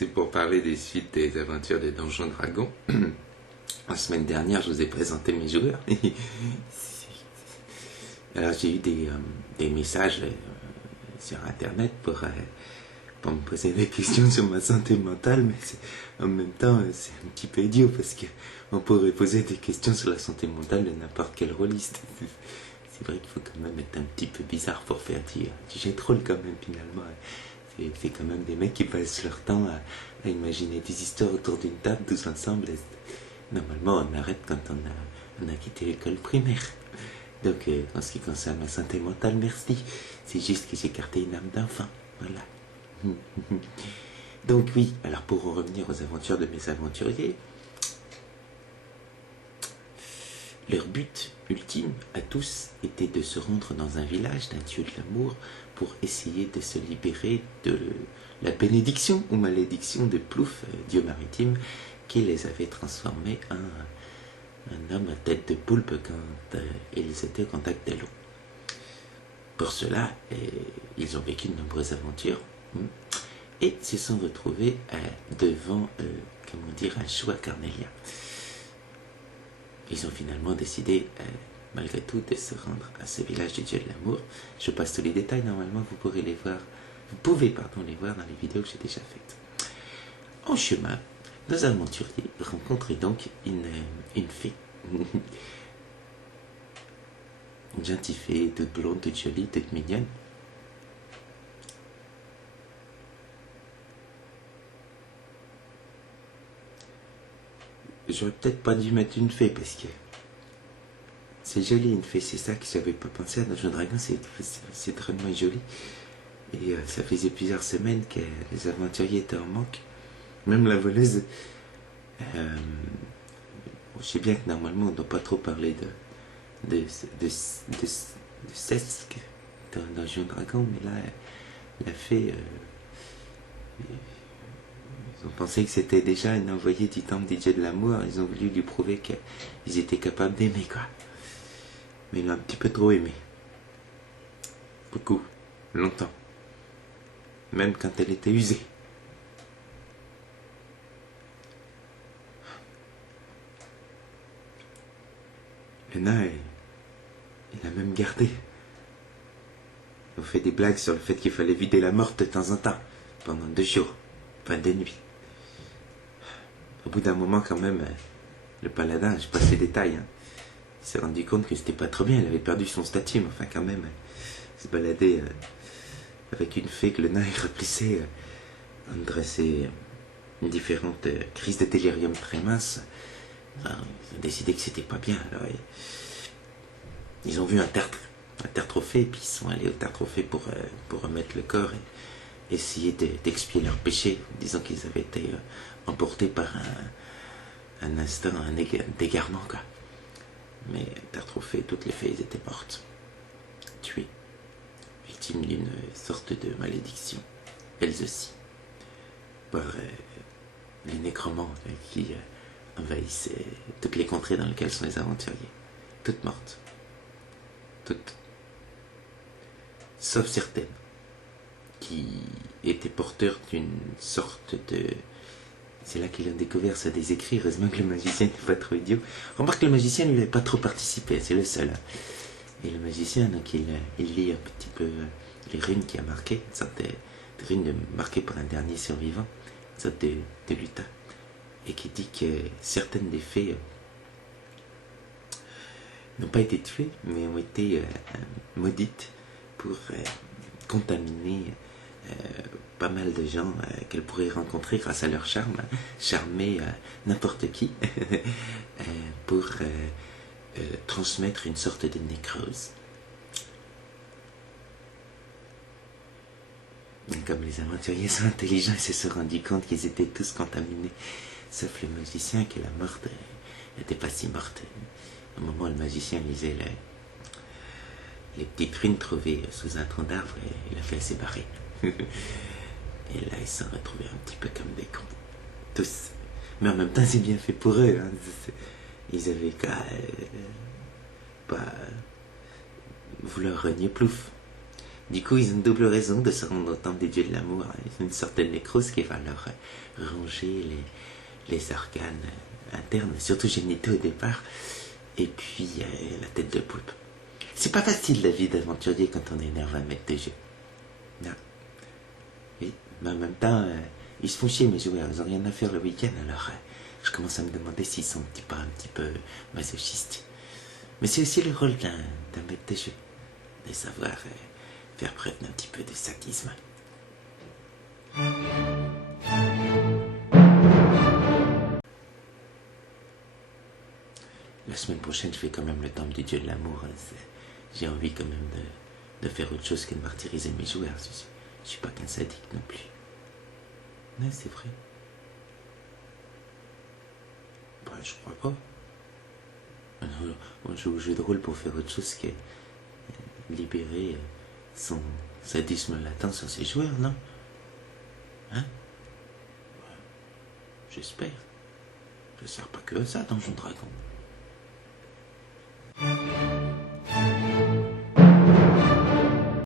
c'est pour parler des suites des aventures de Donjons Dragons. La semaine dernière, je vous ai présenté mes joueurs. Alors j'ai eu des messages sur internet pour me poser des questions sur ma santé mentale, mais en même temps c'est un petit peu idiot parce que on pourrait poser des questions sur la santé mentale de n'importe quel rôliste. C'est vrai qu'il faut quand même être un petit peu bizarre pour faire du jet de rôle quand même finalement. C'est quand même des mecs qui passent leur temps à imaginer des histoires autour d'une table tous ensemble. Normalement on arrête quand on a quitté l'école primaire. Donc en ce qui concerne ma santé mentale, merci. C'est juste que j'ai écarté une âme d'enfant. Voilà. Donc oui, alors pour en revenir aux aventures de mes aventuriers, leur but ultime à tous était de se rendre dans un village d'un dieu de l'amour pour essayer de se libérer de la bénédiction ou malédiction de Plouf, dieu maritime, qui les avait transformés en un homme à tête de poulpe quand ils étaient au contact de l'eau. Pour cela, ils ont vécu de nombreuses aventures et se sont retrouvés devant, un choix cornélien. Ils ont finalement décidé, malgré tout, de se rendre à ce village du dieu de l'amour. Je passe tous les détails, normalement vous pouvez les voir dans les vidéos que j'ai déjà faites. En chemin, nos aventuriers rencontrent donc une fée. Une gentille fée, toute blonde, toute jolie, toute mignonne. J'aurais peut-être pas dû mettre une fée parce que c'est joli une fée, c'est ça que j'avais pas pensé à Donjons Dragons, c'est drôlement joli. Et ça faisait plusieurs semaines que les aventuriers étaient en manque. Même la voleuse. Je sais bien que normalement on ne doit pas trop parler de sexe dans Donjons Dragons, mais là, la fée, ils ont pensé que c'était déjà une envoyée du temple du dieu de l'amour. Ils ont voulu lui prouver qu'ils étaient capables d'aimer, quoi. Mais ils l'ont un petit peu trop aimé. Beaucoup. Longtemps. Même quand elle était usée. Le nain, il a même gardé. Ils ont fait des blagues sur le fait qu'il fallait vider la morte de temps en temps, pendant 2 jours, pas 2 nuits. Au bout d'un moment, quand même, le paladin, je passe les détails, il s'est rendu compte que c'était pas trop bien, il avait perdu son statut, mais enfin, quand même, se balader avec une fée que le nain remplissait, en dressait différentes crises de délirium très minces. Enfin, ils ont décidé que c'était pas bien. Alors, ils ont vu un terre trophée, et puis ils sont allés au terre trophée pour remettre le corps et essayer d'expier leurs péchés, disant qu'ils avaient été emportés par un instinct, un dégarement, quoi. Mais terre trophée, toutes les fées étaient mortes, tuées, victimes d'une sorte de malédiction, elles aussi, par les nécromants qui envahissent toutes les contrées dans lesquelles sont les aventuriers. Toutes mortes. Toutes. Sauf certaines qui étaient porteurs d'une sorte de... C'est là qu'ils ont découvert ça des écrits. Heureusement que le magicien n'est pas trop idiot. Remarque que le magicien lui n'avait pas trop participé, c'est le seul. Et le magicien, donc, il lit un petit peu les runes qu'il a marquées, une sorte de runes marquées par un dernier survivant, une sorte de lutin, et qui dit que certaines des fées n'ont pas été tuées, mais ont été maudites pour contaminer pas mal de gens qu'elles pourraient rencontrer grâce à leur charme, charmer n'importe qui pour transmettre une sorte de nécrose. Et comme les aventuriers sont intelligents, ils se sont rendus compte qu'ils étaient tous contaminés, sauf le magicien, que la morte n'était pas si morte. Au moment où le magicien lisait les petites runes trouvées sous un tronc d'arbre, il a fait se barrer. Et là, ils se sont retrouvés un petit peu comme des cons. Tous. Mais en même temps, c'est bien fait pour eux. Ils avaient qu'à pas vouloir renier Plouf. Du coup, ils ont une double raison de se rendre au temple des dieux de l'amour. Une sorte de nécrose qui va leur ranger les organes internes, surtout génitaux au départ, et puis la tête de poulpe. C'est pas facile la vie d'aventurier quand on énerve un maître de jeu. Non. Oui, mais en même temps, ils se font chier mes joueurs, ils ont rien à faire le week-end, alors je commence à me demander s'ils sont pas un petit peu masochistes. Mais c'est aussi le rôle d'un maître de jeu, de savoir faire preuve d'un petit peu de sadisme. La semaine prochaine, je fais quand même le temple du dieu de l'amour. J'ai envie quand même de faire autre chose que de martyriser mes joueurs. Je suis pas qu'un sadique non plus. Ouais, c'est vrai. Bah, je crois pas. On joue au jeu de rôle pour faire autre chose que libérer son sadisme latent sur ses joueurs, non? Hein? J'espère. Ça sert pas que à ça, Donjon Dragon.